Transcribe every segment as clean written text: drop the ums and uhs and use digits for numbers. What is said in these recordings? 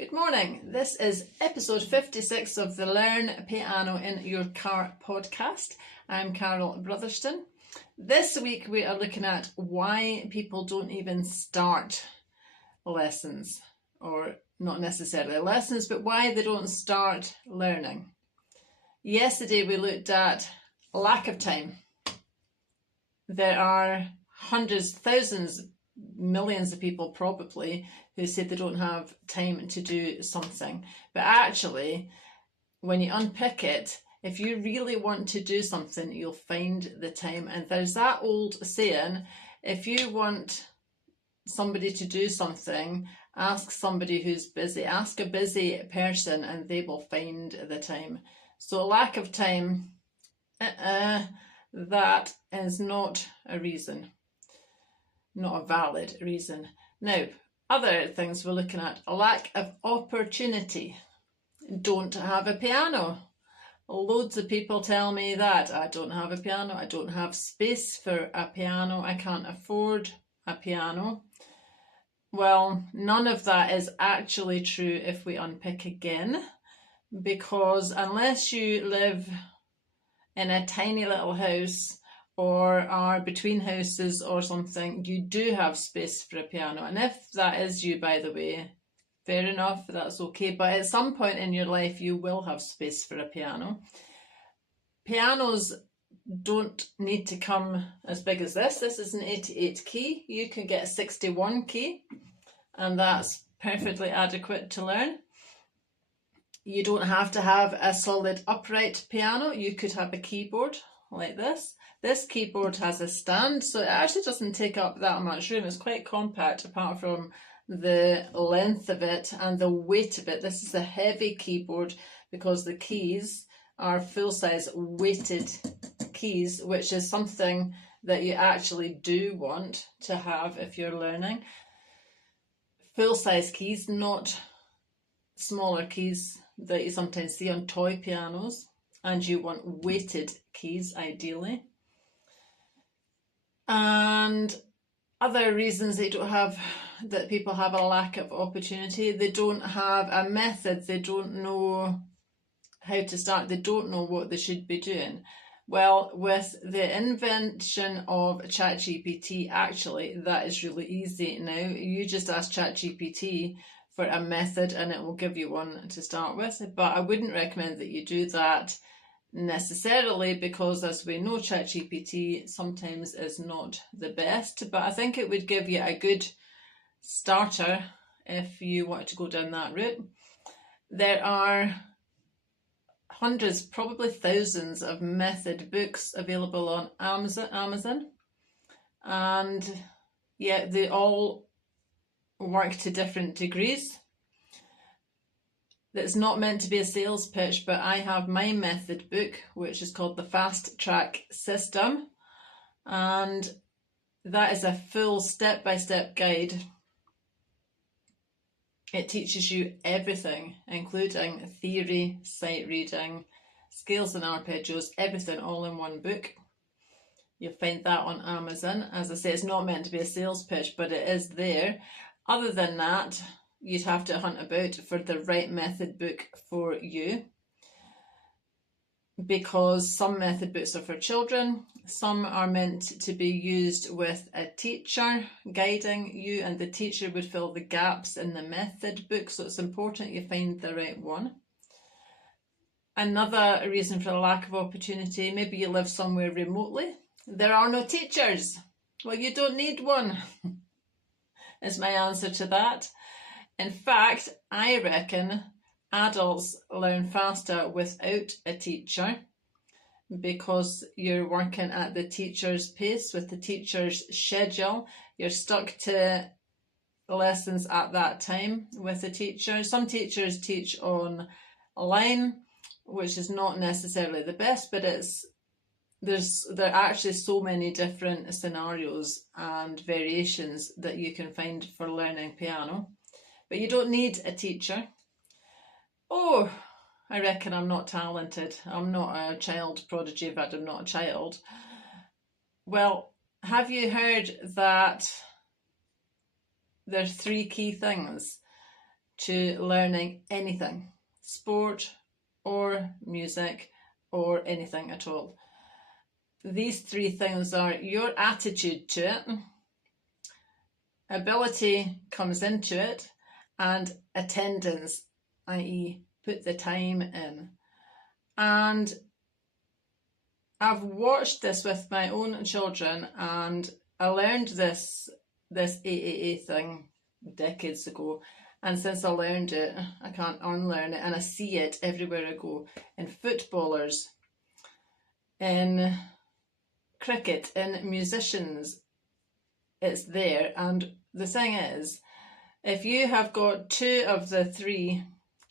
Good morning. This is episode 56 of the Learn Piano in Your Car podcast. I'm Carol Brotherston. This week we are looking at why people don't even start lessons, or not necessarily lessons, but why they don't start learning. Yesterday we looked at lack of time. There are hundreds, thousands, millions of people probably who say they don't have time to do something. But actually, when you unpick it, if you really want to do something, you'll find the time. And there's that old saying, if you want somebody to do something, ask somebody who's busy. Ask a busy person and they will find the time. So lack of time, that is not a reason. Not a valid reason. Now, other things we're looking at: a lack of opportunity. Don't have a piano. Loads of people tell me that. I don't have a piano. I don't have space for a piano. I can't afford a piano. Well, none of that is actually true if we unpick again, because unless you live in a tiny little house or are between houses or something, you do have space for a piano. And if that is you, by the way, fair enough, that's okay. But at some point in your life, you will have space for a piano. Pianos don't need to come as big as this. This is an 88 key. You can get a 61 key, and that's perfectly adequate to learn. You don't have to have a solid upright piano. You could have a keyboard like this. This keyboard has a stand, so it actually doesn't take up that much room. It's quite compact apart from the length of it and the weight of it. This is a heavy keyboard because the keys are full-size weighted keys, which is something that you actually do want to have if you're learning. Full-size keys, not smaller keys that you sometimes see on toy pianos, and you want weighted keys ideally. And other reasons that people have a lack of opportunity: they don't have a method, they don't know how to start, they don't know what they should be doing. Well, with the invention of ChatGPT, actually, that is really easy now. You just ask ChatGPT for a method and it will give you one to start with. But I wouldn't recommend that you do that necessarily, because as we know, ChatGPT sometimes is not the best. But I think it would give you a good starter if you want to go down that route. There are hundreds, probably thousands of method books available on Amazon. And yeah, they all work to different degrees. That's not meant to be a sales pitch, but I have my method book, which is called the Fast Track System. And that is a full step-by-step guide. It teaches you everything, including theory, sight reading, scales and arpeggios, everything all in one book. You'll find that on Amazon. As I say, it's not meant to be a sales pitch, but it is there. Other than that, you'd have to hunt about for the right method book for you, because some method books are for children, some are meant to be used with a teacher guiding you, and the teacher would fill the gaps in the method book, so it's important you find the right one. Another reason for a lack of opportunity: maybe you live somewhere remotely. There are no teachers. Well, you don't need one, is my answer to that. In fact, I reckon adults learn faster without a teacher, because you're working at the teacher's pace, with the teacher's schedule. You're stuck to lessons at that time with the teacher. Some teachers teach online, which is not necessarily the best, but there are actually so many different scenarios and variations that you can find for learning piano. But you don't need a teacher. Oh, I reckon I'm not talented. I'm not a child prodigy. In fact, I'm not a child. Well, have you heard that there are three key things to learning anything, sport or music or anything at all. These three things are your attitude to it, ability comes into it, and attendance, i.e. put the time in. And I've watched this with my own children, and I learned this AAA thing decades ago, and since I learned it, I can't unlearn it, and I see it everywhere I go, in footballers, in cricket, in musicians. It's there. And the thing is, if you have got 2 of the 3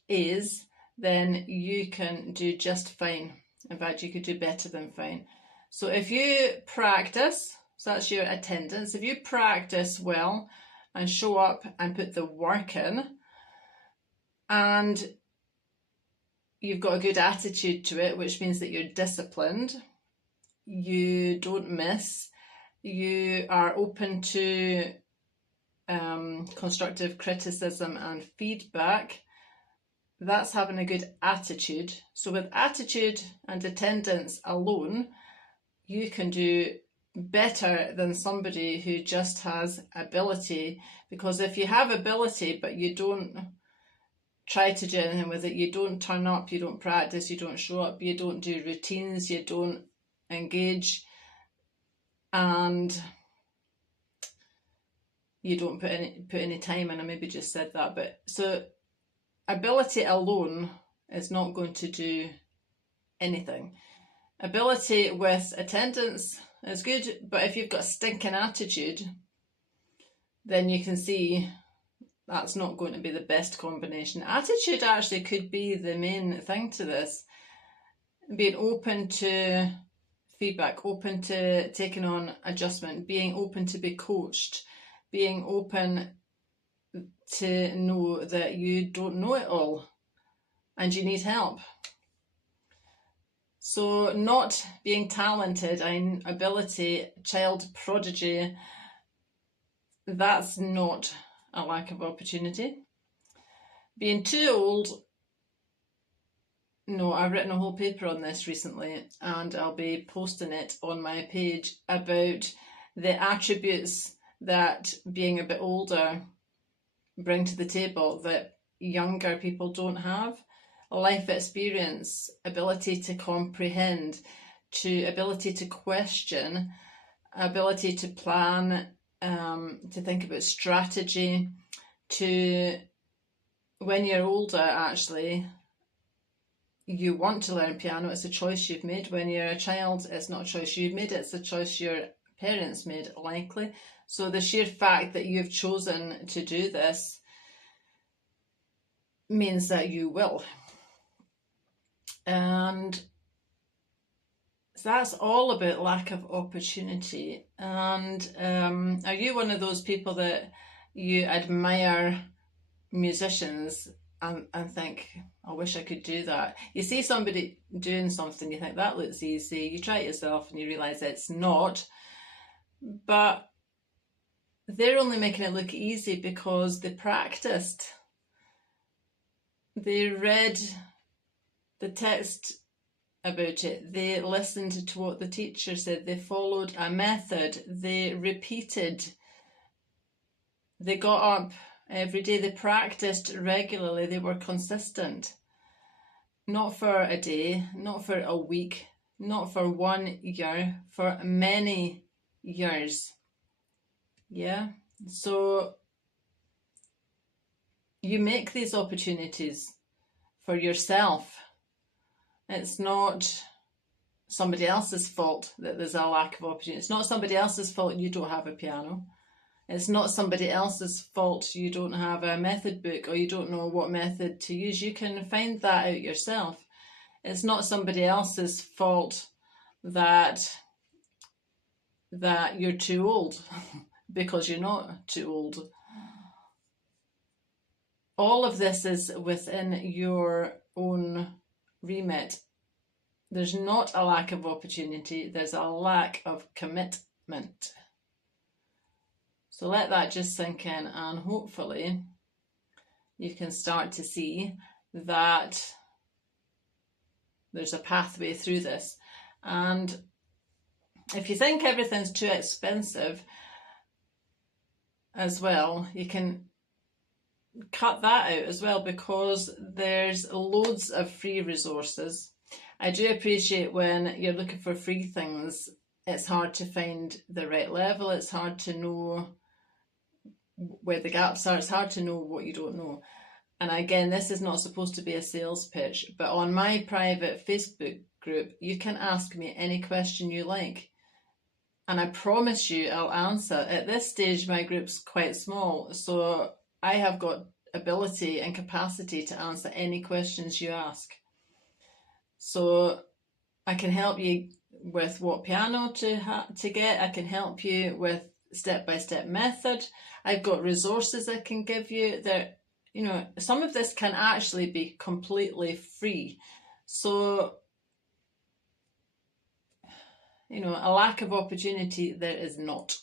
A's, then you can do just fine. In fact, you could do better than fine. So if you practice, so that's your attendance, if you practice well and show up and put the work in, and you've got a good attitude to it, which means that you're disciplined, you don't miss, you are open to constructive criticism and feedback, that's having a good attitude. So with attitude and attendance alone, you can do better than somebody who just has ability. Because if you have ability but you don't try to do anything with it, you don't turn up, you don't practice, you don't show up, you don't do routines, you don't engage, and you don't put any time in. I maybe just said that, but so ability alone is not going to do anything. Ability with attendance is good, but if you've got a stinking attitude, then you can see that's not going to be the best combination. Attitude actually could be the main thing to this. Being open to feedback, open to taking on adjustment, being open to be coached, being open to know that you don't know it all and you need help. So not being talented and ability, child prodigy, that's not a lack of opportunity. Being too old, no, I've written a whole paper on this recently, and I'll be posting it on my page about the attributes that being a bit older bring to the table that younger people don't have. Life experience, ability to comprehend, ability to question, ability to plan, to think about strategy, to when you're older, actually, you want to learn piano, it's a choice you've made. When you're a child, it's not a choice you've made, it's a choice your parents made, likely. So the sheer fact that you've chosen to do this means that you will. And that's all about lack of opportunity. And are you one of those people that you admire musicians and think, I wish I could do that? You see somebody doing something, you think that looks easy, you try it yourself and you realise it's not. But they're only making it look easy because they practiced. They read the text about it, they listened to what the teacher said, they followed a method, they repeated, they got up every day, they practiced regularly, they were consistent. Not for a day, not for a week, not for 1 year, for many years. Yeah, so you make these opportunities for yourself. It's not somebody else's fault that there's a lack of opportunity. It's not somebody else's fault you don't have a piano. It's not somebody else's fault you don't have a method book or you don't know what method to use. You can find that out yourself. It's not somebody else's fault that you're too old because you're not too old. All of this is within your own remit. There's not a lack of opportunity, there's a lack of commitment. So let that just sink in, and hopefully you can start to see that there's a pathway through this. And if you think everything's too expensive as well, you can cut that out as well, because there's loads of free resources. I do appreciate when you're looking for free things, it's hard to find the right level, it's hard to know where the gaps are, it's hard to know what you don't know. And again, this is not supposed to be a sales pitch, but on my private Facebook group, you can ask me any question you like. And I promise you I'll answer. At this stage, my group's quite small, so I have got ability and capacity to answer any questions you ask. So I can help you with what piano to get. I can help you with step-by-step method. I've got resources I can give you. Some of this can actually be completely free. So, a lack of opportunity there is not.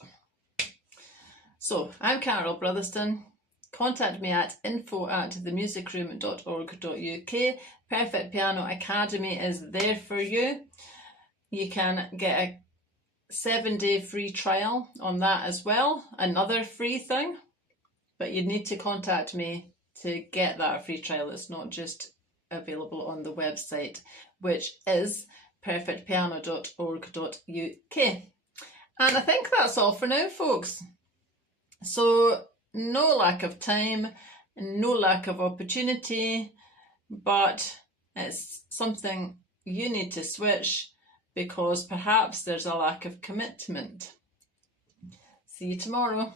So, I'm Carol Brotherston. Contact me at info@themusicroom.org.uk. Perfect Piano Academy is there for you. You can get a 7-day free trial on that as well, another free thing, but you need to contact me to get that free trial. It's not just available on the website, which is perfectpiano.org.uk. And I think that's all for now, folks. So no lack of time, no lack of opportunity, but it's something you need to switch because perhaps there's a lack of commitment. See you tomorrow.